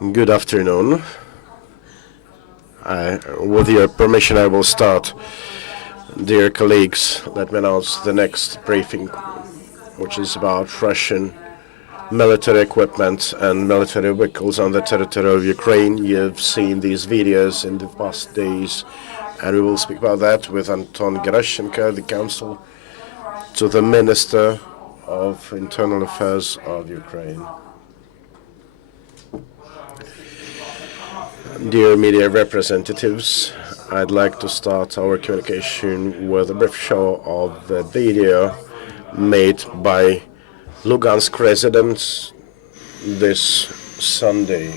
Good afternoon. With your permission, I will start. Dear colleagues, let me announce the next briefing, which is about Russian military equipment and military vehicles on the territory of Ukraine. You've seen these videos in the past days, and we will speak about that with Anton, the Council, to the Minister of Internal Affairs of Ukraine. Dear media representatives, I'd like to start our communication with a brief show of the video made by Lugansk residents this Sunday.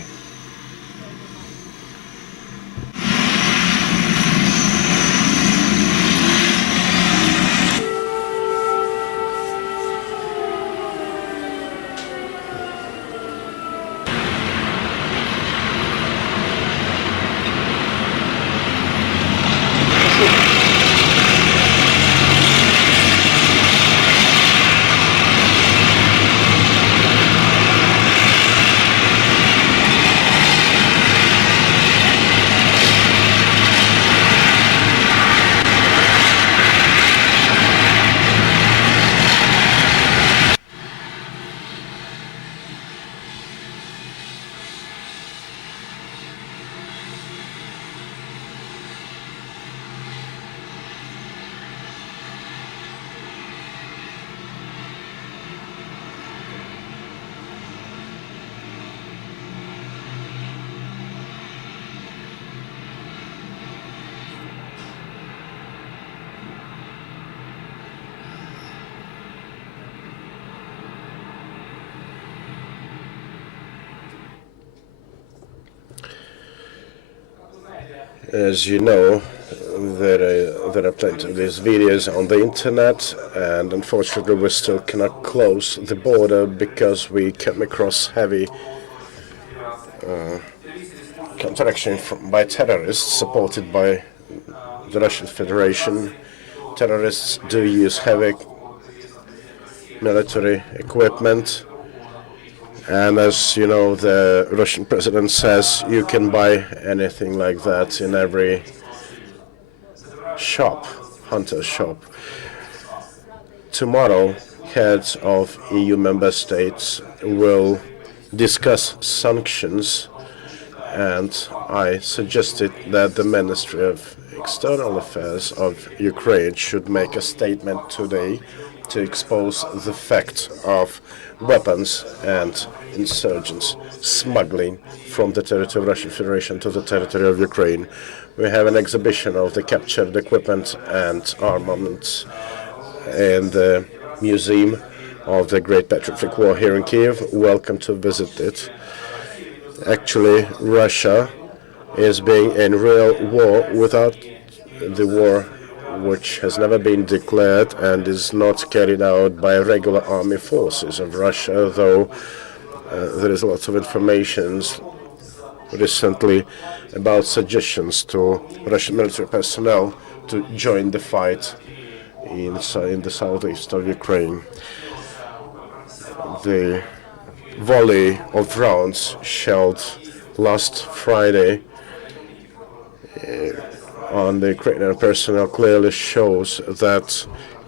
As you know, there are plenty of these videos on the internet, and unfortunately we still cannot close the border because we came across heavy counteraction by terrorists supported by the Russian Federation. Terrorists do use heavy military equipment, and as you know, the Russian president says you can buy anything like that in every shop, hunter's shop. Tomorrow, heads of EU member states will discuss sanctions, and I suggested that the Ministry of External Affairs of Ukraine should make a statement today to expose the fact of weapons and insurgents smuggling from the territory of Russian Federation to the territory of Ukraine. We have an exhibition of the captured equipment and armaments in the Museum of the Great Patriotic War here in Kiev. Welcome to visit it. Actually, Russia is being in real war without the war, which has never been declared and is not carried out by regular army forces of Russia, though there is lots of information recently about suggestions to Russian military personnel to join the fight in the southeast of Ukraine. The volley of rounds shelled last Friday on the Ukrainian personnel clearly shows that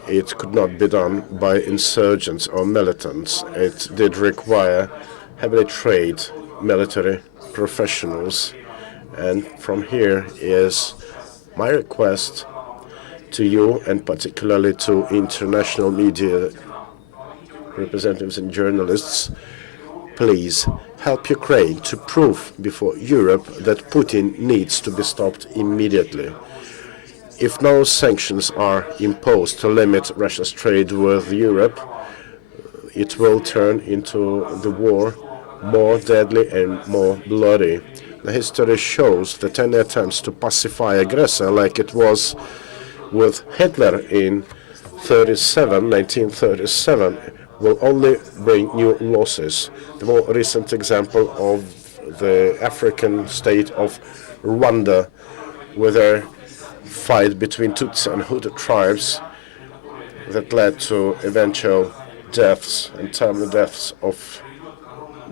it could not be done by insurgents or militants. It did require heavily trained military professionals, and from here is my request to you, and particularly to international media representatives and journalists. Please help Ukraine to prove before Europe that Putin needs to be stopped immediately. If no sanctions are imposed to limit Russia's trade with Europe, it will turn into the war more deadly and more bloody. The history shows that any attempts to pacify aggressor, like it was with Hitler in 1937, will only bring new losses. The more recent example of the African state of Rwanda, with a fight between Tutsi and Hutu tribes that led to eventual deaths and terminal deaths of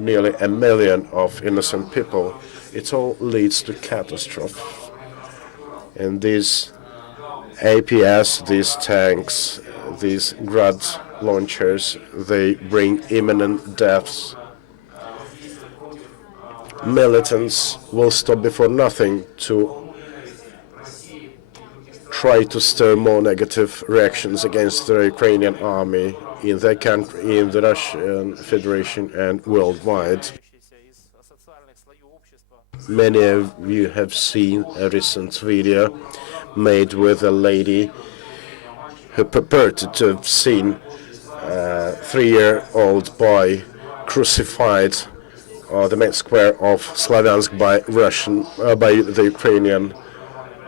nearly 1 million of innocent people. It all leads to catastrophe. And these APS, these tanks, these Grad launchers, they bring imminent deaths. Militants will stop before nothing to try to stir more negative reactions against the Ukrainian army in their country, in the Russian Federation and worldwide. Many of you have seen a recent video made with a lady who purported to have seen a 3-year-old boy crucified on the main square of Slavyansk by the Ukrainian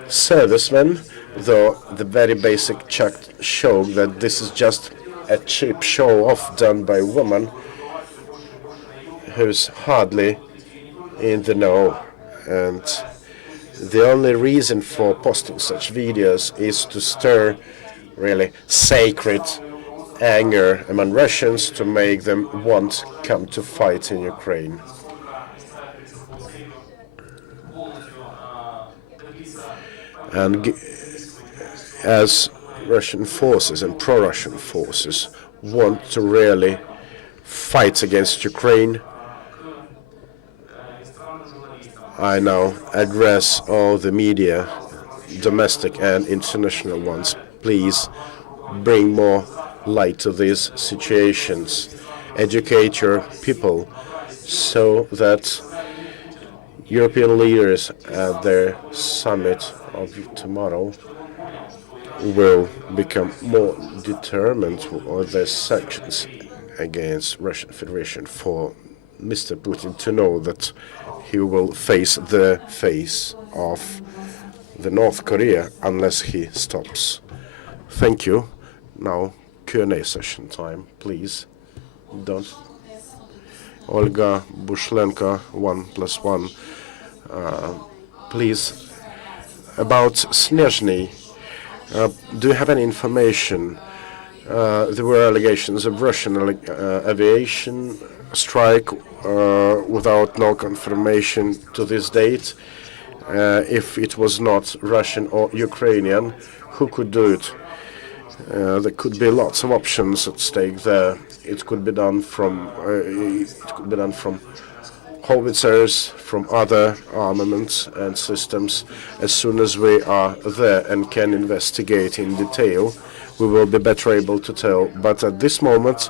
servicemen, though the very basic check show that this is just a cheap show-off done by a woman who's hardly in the know. And the only reason for posting such videos is to stir really sacred anger among Russians, to make them want come to fight in Ukraine. And as Russian forces and pro-Russian forces want to really fight against Ukraine, I now address all the media, domestic and international ones. Please bring more light to these situations. Educate your people so that European leaders at their summit of tomorrow will become more determined on their sanctions against Russian Federation, for Mr. Putin to know that he will face the face of the North Korea unless he stops. Thank you. Now Q&A session time, please. Don't. Olga Bushlenko, 1+1. Please, about Snezhny, do you have any information? There were allegations of Russian aviation strike without no confirmation to this date. If it was not Russian or Ukrainian, who could do it? There could be lots of options at stake there. It could be done from howitzers, from other armaments and systems. As soon as we are there and can investigate in detail, we will be better able to tell. But at this moment,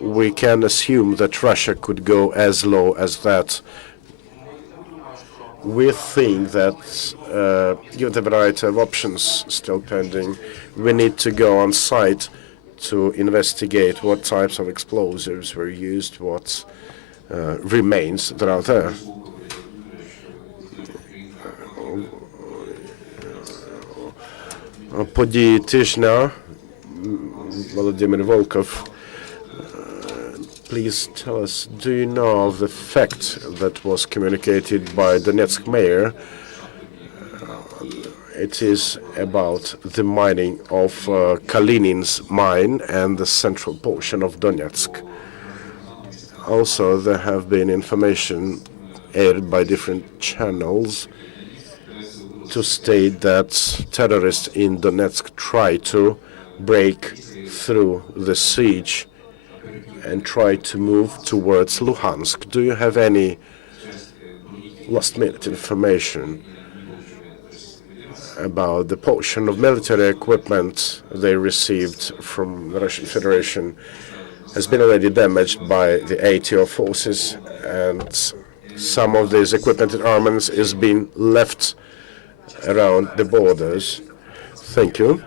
we can assume that Russia could go as low as that. We think that, given the variety of options still pending, we need to go on site to investigate what types of explosives were used, what remains that are there. Події тижня, Vladimir Volkov. Please tell us, do you know of the fact that was communicated by Donetsk mayor? It is about the mining of Kalinin's mine and the central portion of Donetsk. Also, there have been information aired by different channels to state that terrorists in Donetsk try to break through the siege and try to move towards Luhansk. Do you have any last-minute information about the portion of military equipment they received from the Russian Federation has been already damaged by the ATO forces, and some of this equipment and armaments is being left around the borders? Thank you.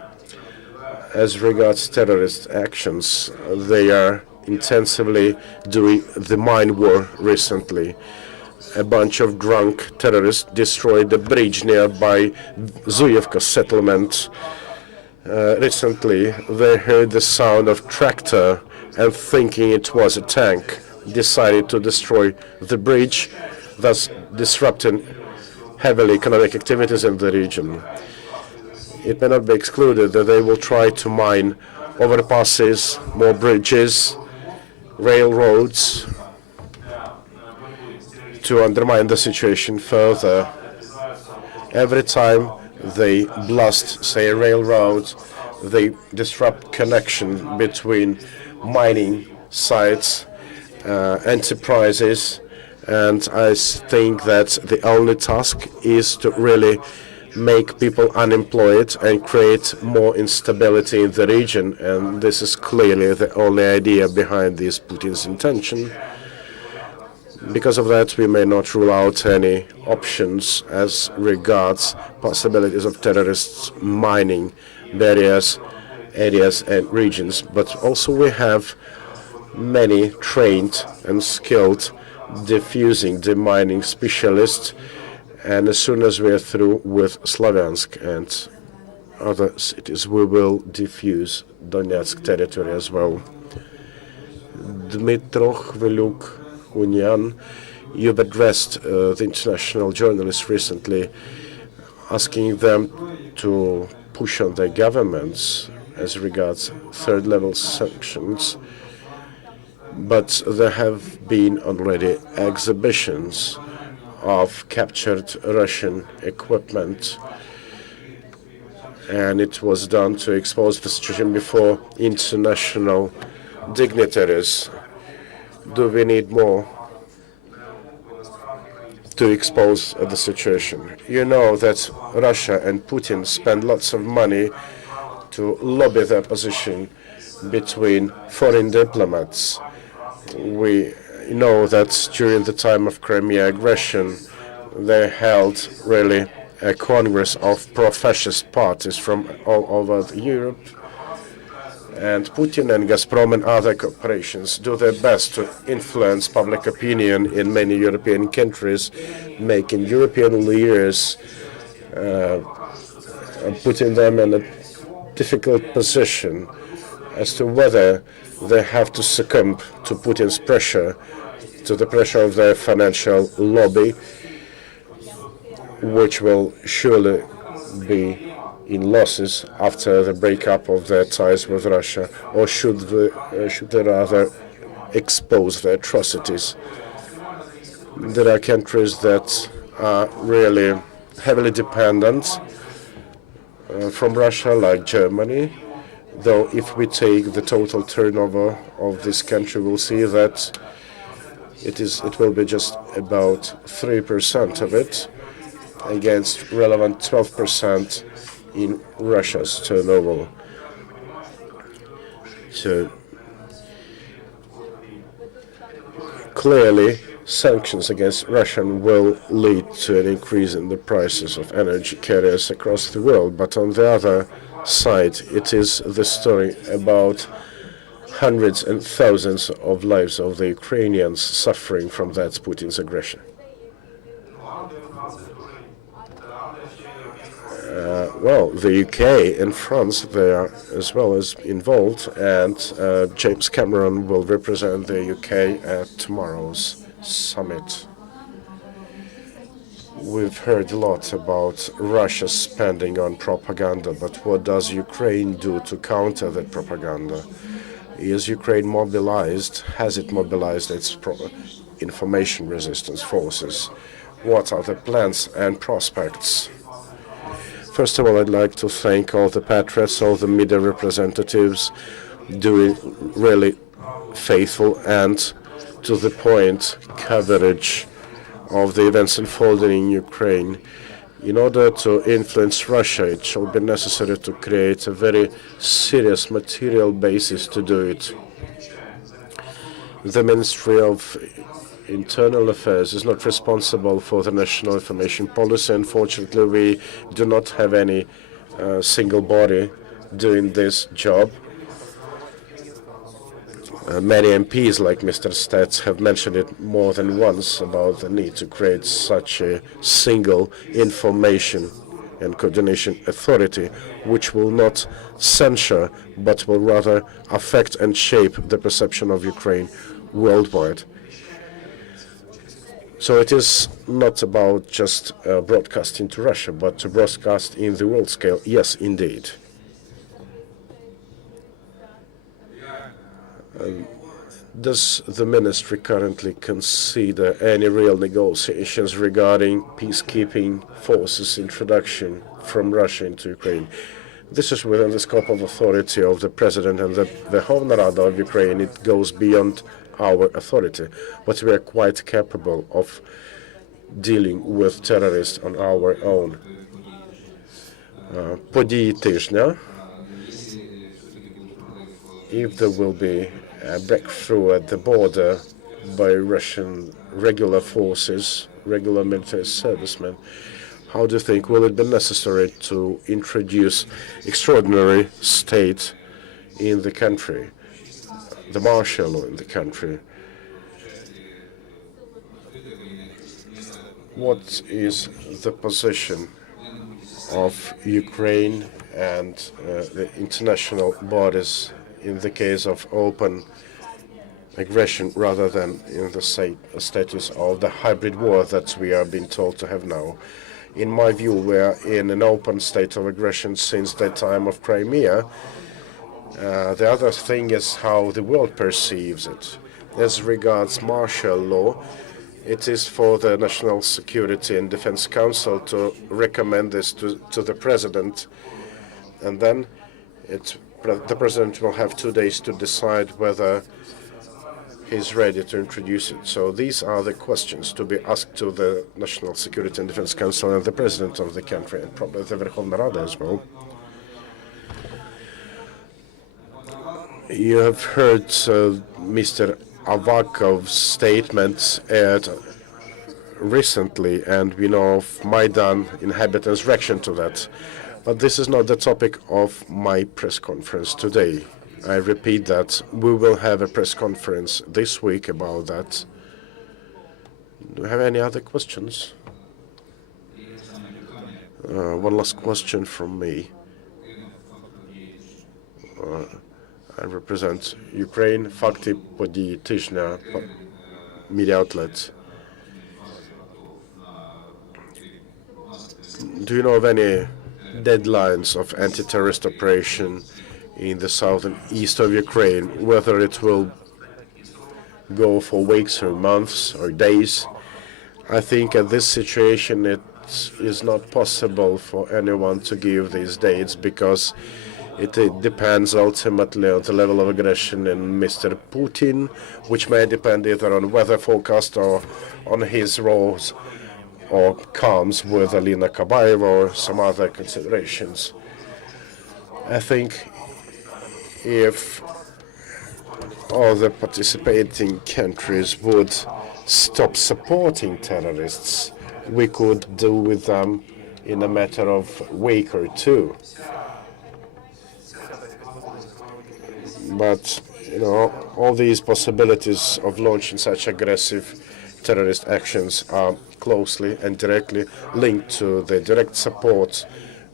As regards terrorist actions, they are intensively doing the mine war recently. A bunch of drunk terrorists destroyed the bridge nearby Zuyevka settlement. Recently, they heard the sound of tractor and, thinking it was a tank, decided to destroy the bridge, thus disrupting heavily economic activities in the region. It may not be excluded that they will try to mine overpasses, more bridges, railroads, to undermine the situation further. Every time they blast, say, a railroad, they disrupt connection between mining sites, enterprises, and I think that the only task is to really make people unemployed and create more instability in the region, and this is clearly the only idea behind this Putin's intention. Because of that, we may not rule out any options as regards possibilities of terrorists mining various areas and regions, but also we have many trained and skilled defusing, demining specialists, and as soon as we are through with Slavyansk and other cities, we will defuse Donetsk territory as well. Dmitro Khveluk Hunyan, you've addressed the international journalists recently, asking them to push on their governments as regards third-level sanctions. But there have been already exhibitions of captured Russian equipment, and it was done to expose the situation before international dignitaries. Do we need more to expose the situation? You know that Russia and Putin spend lots of money to lobby their position between foreign diplomats. We know that during the time of Crimea aggression, they held really a congress of pro-fascist parties from all over Europe. And Putin and Gazprom and other corporations do their best to influence public opinion in many European countries, making European leaders, putting them in a difficult position as to whether they have to succumb to Putin's pressure, to the pressure of their financial lobby, which will surely be in losses after the breakup of their ties with Russia, or should they rather expose their atrocities? There are countries that are really heavily dependent from Russia, like Germany, though if we take the total turnover of this country, we'll see that it will be just about 3% of it, against relevant 12% in Russia's turnover. So clearly, sanctions against Russia will lead to an increase in the prices of energy carriers across the world. But on the other side, it is the story about hundreds and thousands of lives of the Ukrainians suffering from that Putin's aggression. Well, the UK and France, they are as well as involved, and James Cameron will represent the UK at tomorrow's summit. We've heard a lot about Russia's spending on propaganda, but what does Ukraine do to counter that propaganda? Is Ukraine mobilized? Has it mobilized its information resistance forces? What are the plans and prospects? First of all, I'd like to thank all the patriots, all the media representatives, doing really faithful and to the point coverage of the events unfolding in Ukraine. In order to influence Russia, it shall be necessary to create a very serious material basis to do it. The Ministry of Internal Affairs is not responsible for the national information policy. Unfortunately, we do not have any single body doing this job. Many MPs, like Mr. Stats, have mentioned it more than once about the need to create such a single information and coordination authority, which will not censure, but will rather affect and shape the perception of Ukraine worldwide. So it is not about just broadcasting to Russia, but to broadcast in the world scale. Yes, indeed. Does the ministry currently consider any real negotiations regarding peacekeeping forces introduction from Russia into Ukraine? This is within the scope of authority of the President and the Verkhovna Rada of Ukraine. It goes beyond our authority, but we are quite capable of dealing with terrorists on our own. Події тижня. If there will be a breakthrough at the border by Russian regular forces, regular military servicemen, how do you think will it be necessary to introduce extraordinary state in the country, the martial law in the country? What is the position of Ukraine and the international bodies in the case of open aggression rather than in the status of the hybrid war that we are being told to have now? In my view, we are in an open state of aggression since the time of Crimea. The other thing is how the world perceives it. As regards martial law, it is for the National Security and Defense Council to recommend this to the President, and then the President will have 2 days to decide whether he's ready to introduce it. So these are the questions to be asked to the National Security and Defense Council and the President of the country, and probably the Verkhovna Rada as well. You have heard Mr. Avakov's statements recently, and we know of Maidan inhabitants' reaction to that. But this is not the topic of my press conference today. I repeat that we will have a press conference this week about that. Do you have any other questions? One last question from me. I represent Ukraine, Fakty Podії Tizhnya media outlet. Do you know of any deadlines of anti-terrorist operation in the south and east of Ukraine, whether it will go for weeks or months or days? I think at this situation it is not possible for anyone to give these dates because it depends ultimately on the level of aggression in Mr. Putin, which may depend either on weather forecast or on his roles or calms with Alina Kabaeva or some other considerations. I think if all the participating countries would stop supporting terrorists, we could deal with them in a matter of a week or two. But, all these possibilities of launching such aggressive terrorist actions are closely and directly linked to the direct support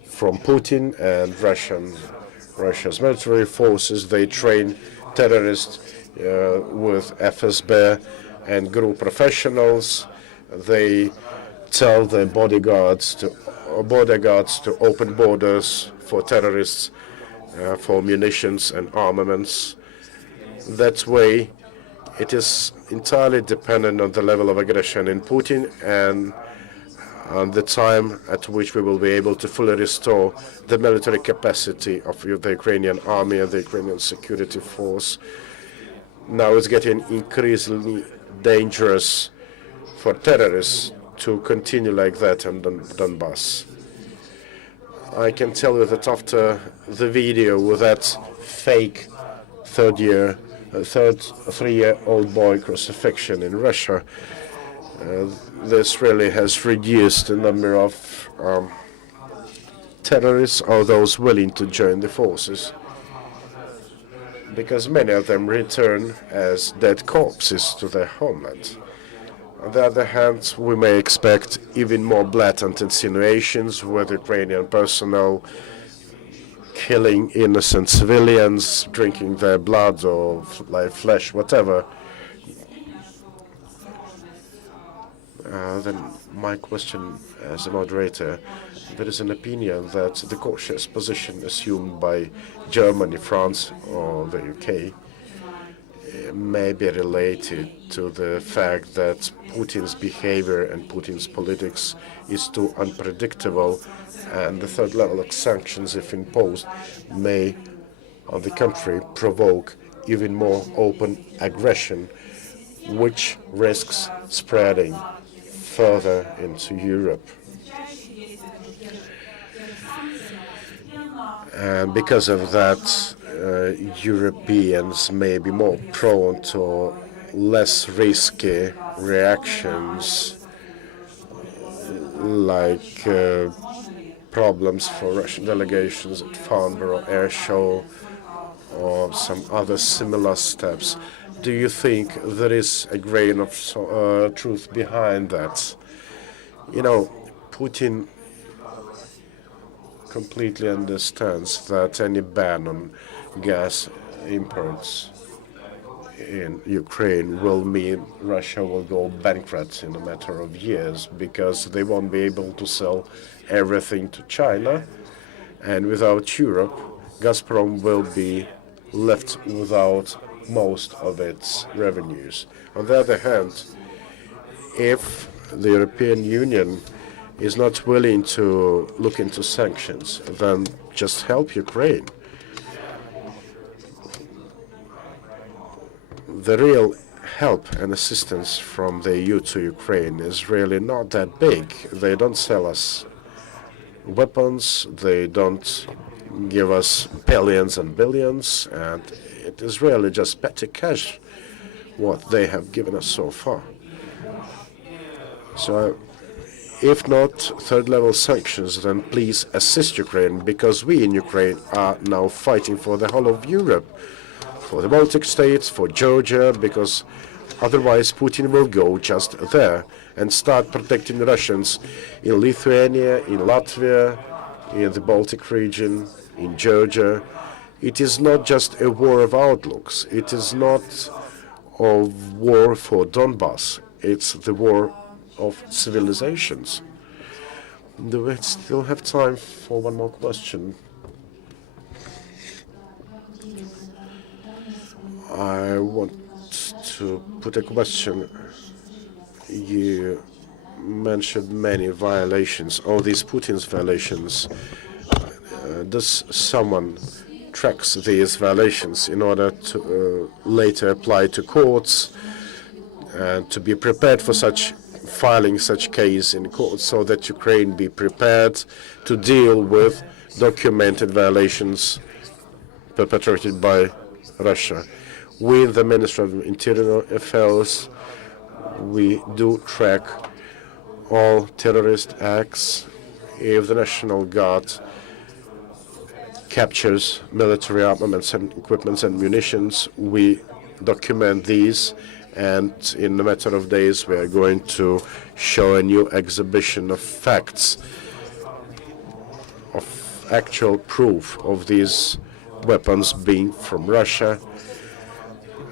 from Putin and Russia's military forces. They train terrorists with FSB and group professionals. They tell their bodyguards to open borders for terrorists, for munitions and armaments. That way, it is entirely dependent on the level of aggression in Putin and on the time at which we will be able to fully restore the military capacity of the Ukrainian army and the Ukrainian security force. Now it's getting increasingly dangerous for terrorists to continue like that in Donbass. I can tell you that after the video with that fake three-year-old boy crucifixion in Russia, this really has reduced the number of terrorists or those willing to join the forces, because many of them return as dead corpses to their homeland. On the other hand, we may expect even more blatant insinuations with Ukrainian personnel killing innocent civilians, drinking their blood or live flesh, whatever. Then my question as a moderator, there is an opinion that the cautious position assumed by Germany, France or the UK may be related to the fact that Putin's behavior and Putin's politics is too unpredictable, and the third level of sanctions, if imposed, may on the country provoke even more open aggression, which risks spreading further into Europe. And because of that, Europeans may be more prone to less risky reactions, like problems for Russian delegations at Farnborough Air Show or some other similar steps. Do you think there is a grain of truth behind that? You know, Putin completely understands that any ban on gas imports in Ukraine will mean Russia will go bankrupt in a matter of years because they won't be able to sell everything to China, and without Europe, Gazprom will be left without most of its revenues. On the other hand, if the European Union is not willing to look into sanctions, then just help Ukraine. The real help and assistance from the EU to Ukraine is really not that big. They don't sell us weapons, they don't give us billions and billions, and it is really just petty cash what they have given us so far. So if not third level sanctions, then please assist Ukraine, because we in Ukraine are now fighting for the whole of Europe, for the Baltic states, for Georgia, because otherwise Putin will go just there and start protecting Russians in Lithuania, in Latvia, in the Baltic region, in Georgia. It is not just a war of outlooks. It is not a war for Donbass. It's the war of civilizations. Do we still have time for one more question? I want to put a question. You mentioned many violations, all these Putin's violations. Does someone tracks these violations in order to later apply to courts and to be prepared for filing such case in court, so that Ukraine be prepared to deal with documented violations perpetrated by Russia? With the Ministry of Interior Affairs, we do track all terrorist acts. If the National Guard captures military armaments and equipment and munitions, we document these, and in a matter of days we are going to show a new exhibition of facts, of actual proof of these weapons being from Russia.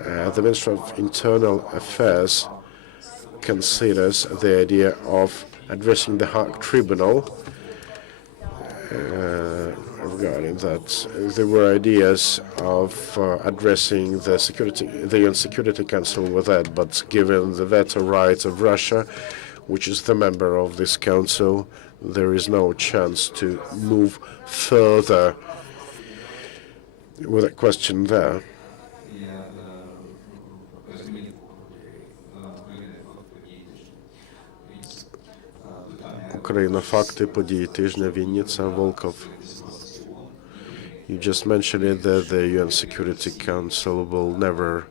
The Ministry of Internal Affairs considers the idea of addressing the Hague Tribunal regarding that. There were ideas of addressing the UN Security Council with that, but given the veto rights of Russia, which is the member of this council, there is no chance to move further with a question there. Ukraina, fakty, podії тижня, Вінниця, Volkov. You just mentioned it that the UN Security Council will never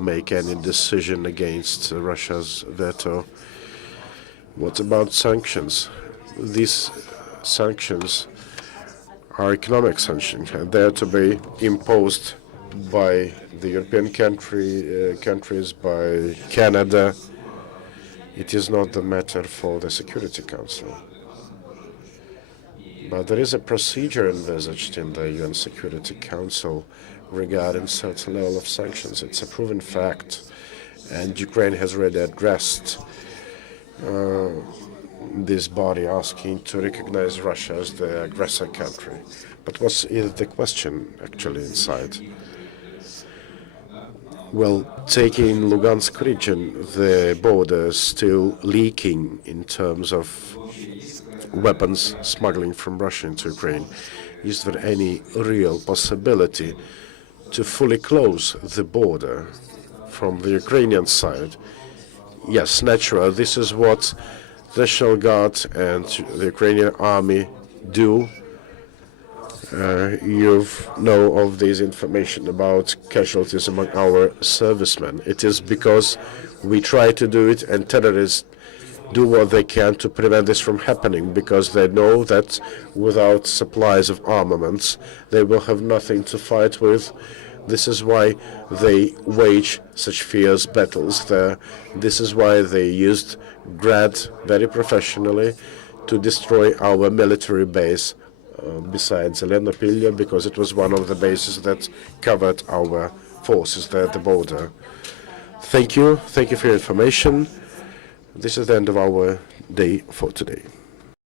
make any decision against Russia's veto. What about sanctions? These sanctions are economic sanctions, and they are to be imposed by the European countries, by Canada. It is not the matter for the Security Council. But there is a procedure envisaged in the UN Security Council regarding certain level of sanctions. It's a proven fact, and Ukraine has already addressed this body, asking to recognize Russia as the aggressor country. But what is the question actually inside? Well, taking Lugansk region, the border is still leaking in terms of weapons smuggling from Russia into Ukraine. Is there any real possibility to fully close the border from the Ukrainian side? Yes, naturally, this is what the National Guard and the Ukrainian army do. You know of this information about casualties among our servicemen. It is because we try to do it and terrorists do what they can to prevent this from happening, because they know that without supplies of armaments they will have nothing to fight with. This is why they wage such fierce battles there. This is why they used Grad very professionally to destroy our military base besides Zelenopilya, because it was one of the bases that covered our forces there at the border. Thank you for your information. This is the end of our day for today.